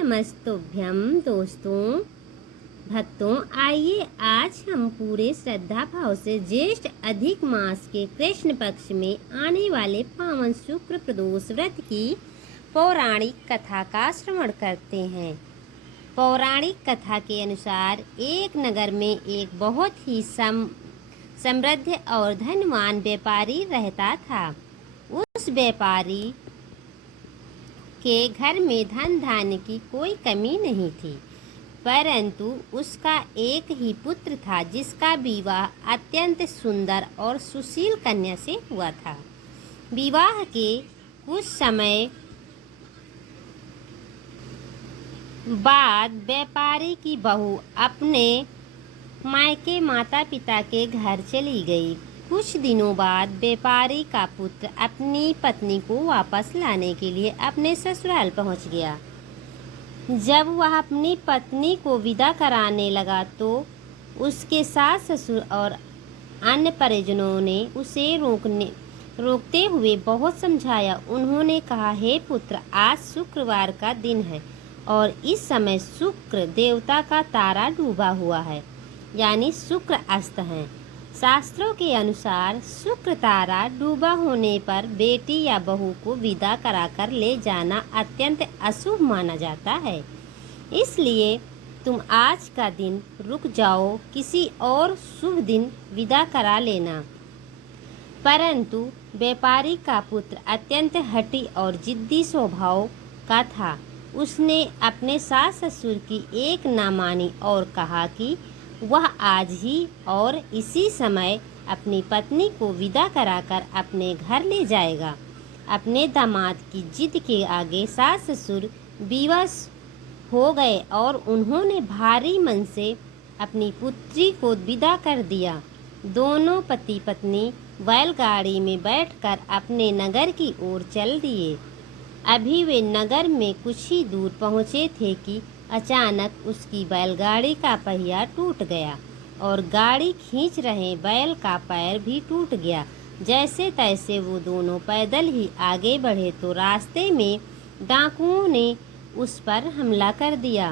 नमस्तुभ्यं दोस्तों भक्तों। आइए आज हम पूरे श्रद्धा भाव से ज्येष्ठ अधिक मास के कृष्ण पक्ष में आने वाले पावन शुक्र प्रदोष व्रत की पौराणिक कथा का श्रवण करते हैं। पौराणिक कथा के अनुसार एक नगर में एक बहुत ही समृद्ध और धनवान व्यापारी रहता था। उस व्यापारी के घर में धन धान्य की कोई कमी नहीं थी, परंतु उसका एक ही पुत्र था जिसका विवाह अत्यंत सुंदर और सुशील कन्या से हुआ था। विवाह के कुछ समय बाद व्यापारी की बहू अपने मायके माता पिता के घर चली गई। कुछ दिनों बाद व्यापारी का पुत्र अपनी पत्नी को वापस लाने के लिए अपने ससुराल पहुंच गया। जब वह अपनी पत्नी को विदा कराने लगा तो उसके सास ससुर और अन्य परिजनों ने उसे रोकते हुए बहुत समझाया। उन्होंने कहा, हे पुत्र, आज शुक्रवार का दिन है और इस समय शुक्र देवता का तारा डूबा हुआ है, यानी शुक्र अस्त है। शास्त्रों के अनुसार शुक्र तारा डूबा होने पर बेटी या बहू को विदा कराकर ले जाना अत्यंत अशुभ माना जाता है। इसलिए तुम आज का दिन रुक जाओ, किसी और शुभ दिन विदा करा लेना। परंतु व्यापारी का पुत्र अत्यंत हठी और जिद्दी स्वभाव का था। उसने अपने सास ससुर की एक ना मानी और कहा कि वह आज ही और इसी समय अपनी पत्नी को विदा कराकर अपने घर ले जाएगा। अपने दामाद की जिद के आगे सास ससुर विवश हो गए और उन्होंने भारी मन से अपनी पुत्री को विदा कर दिया। दोनों पति पत्नी बैलगाड़ी में बैठकर अपने नगर की ओर चल दिए। अभी वे नगर में कुछ ही दूर पहुँचे थे कि अचानक उसकी बैलगाड़ी का पहिया टूट गया और गाड़ी खींच रहे बैल का पैर भी टूट गया। जैसे तैसे वो दोनों पैदल ही आगे बढ़े तो रास्ते में डाकुओं ने उस पर हमला कर दिया।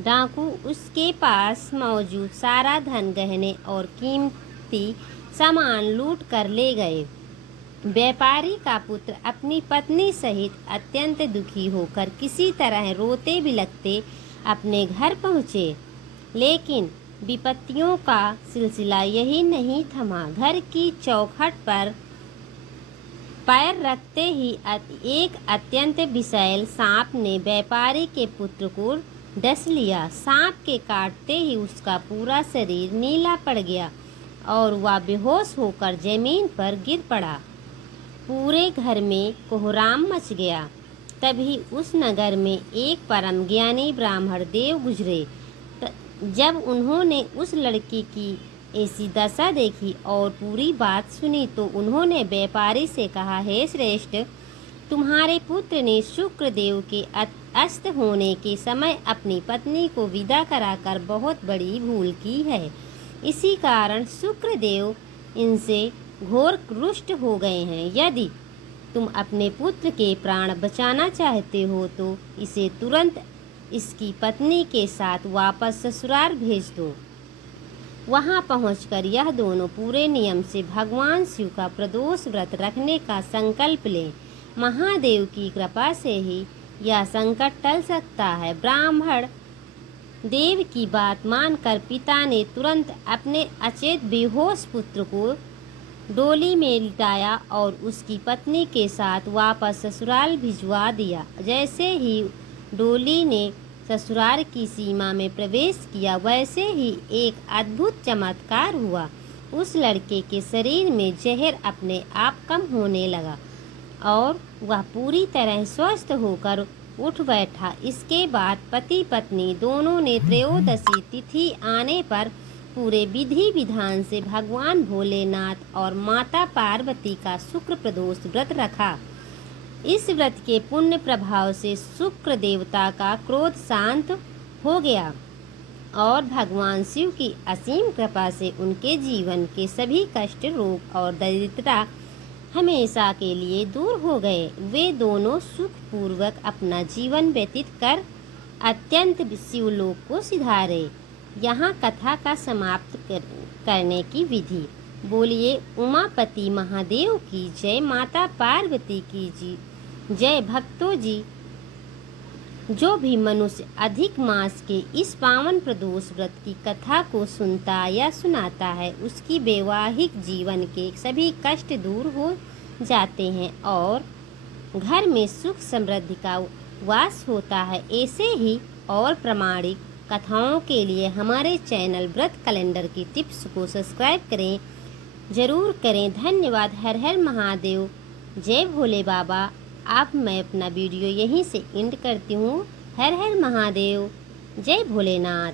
डाकू उसके पास मौजूद सारा धन, गहने और कीमती सामान लूट कर ले गए। व्यापारी का पुत्र अपनी पत्नी सहित अत्यंत दुखी होकर किसी तरह रोते बिलखते अपने घर पहुँचे। लेकिन विपत्तियों का सिलसिला यही नहीं थमा। घर की चौखट पर पैर रखते ही एक अत्यंत विषैल सांप ने व्यापारी के पुत्र को डस लिया। सांप के काटते ही उसका पूरा शरीर नीला पड़ गया और वह बेहोश होकर जमीन पर गिर पड़ा। पूरे घर में कोहराम मच गया। तभी उस नगर में एक परम ज्ञानी ब्राह्मण देव गुजरे। जब उन्होंने उस लड़की की ऐसी दशा देखी और पूरी बात सुनी तो उन्होंने व्यापारी से कहा, हे श्रेष्ठ, तुम्हारे पुत्र ने शुक्र देव के अस्त होने के समय अपनी पत्नी को विदा कराकर बहुत बड़ी भूल की है। इसी कारण शुक्र देव इनसे घोर रुष्ट हो गए हैं। यदि तुम अपने पुत्र के प्राण बचाना चाहते हो तो इसे तुरंत इसकी पत्नी के साथ वापस ससुराल भेज दो। वहां पहुंचकर यह दोनों पूरे नियम से भगवान शिव का प्रदोष व्रत रखने का संकल्प लें। महादेव की कृपा से ही यह संकट टल सकता है। ब्राह्मण देव की बात मानकर पिता ने तुरंत अपने अचेत बेहोश पुत्र को डोली में लिटाया और उसकी पत्नी के साथ वापस ससुराल भिजवा दिया। जैसे ही डोली ने ससुराल की सीमा में प्रवेश किया, वैसे ही एक अद्भुत चमत्कार हुआ। उस लड़के के शरीर में जहर अपने आप कम होने लगा और वह पूरी तरह स्वस्थ होकर उठ बैठा। इसके बाद पति पत्नी दोनों ने त्रयोदशी तिथि आने पर पूरे विधि विधान से भगवान भोलेनाथ और माता पार्वती का शुक्र प्रदोष व्रत रखा। इस व्रत के पुण्य प्रभाव से शुक्र देवता का क्रोध शांत हो गया और भगवान शिव की असीम कृपा से उनके जीवन के सभी कष्ट, रोग और दरिद्रता हमेशा के लिए दूर हो गए। वे दोनों सुखपूर्वक अपना जीवन व्यतीत कर अत्यंत शिवलोक को सिधारे। यहाँ कथा का समाप्त करने की विधि। बोलिए उमापति महादेव की जय, माता पार्वती की जी जय। भक्तों जी, जो भी मनुष्य अधिक मास के इस पावन प्रदोष व्रत की कथा को सुनता या सुनाता है, उसकी वैवाहिक जीवन के सभी कष्ट दूर हो जाते हैं और घर में सुख समृद्धि का वास होता है। ऐसे ही और प्रामाणिक कथाओं के लिए हमारे चैनल व्रत कैलेंडर की टिप्स को सब्सक्राइब करें, जरूर करें। धन्यवाद। हर हर महादेव। जय भोले बाबा। अब मैं अपना वीडियो यहीं से एंड करती हूँ। हर हर महादेव। जय भोलेनाथ।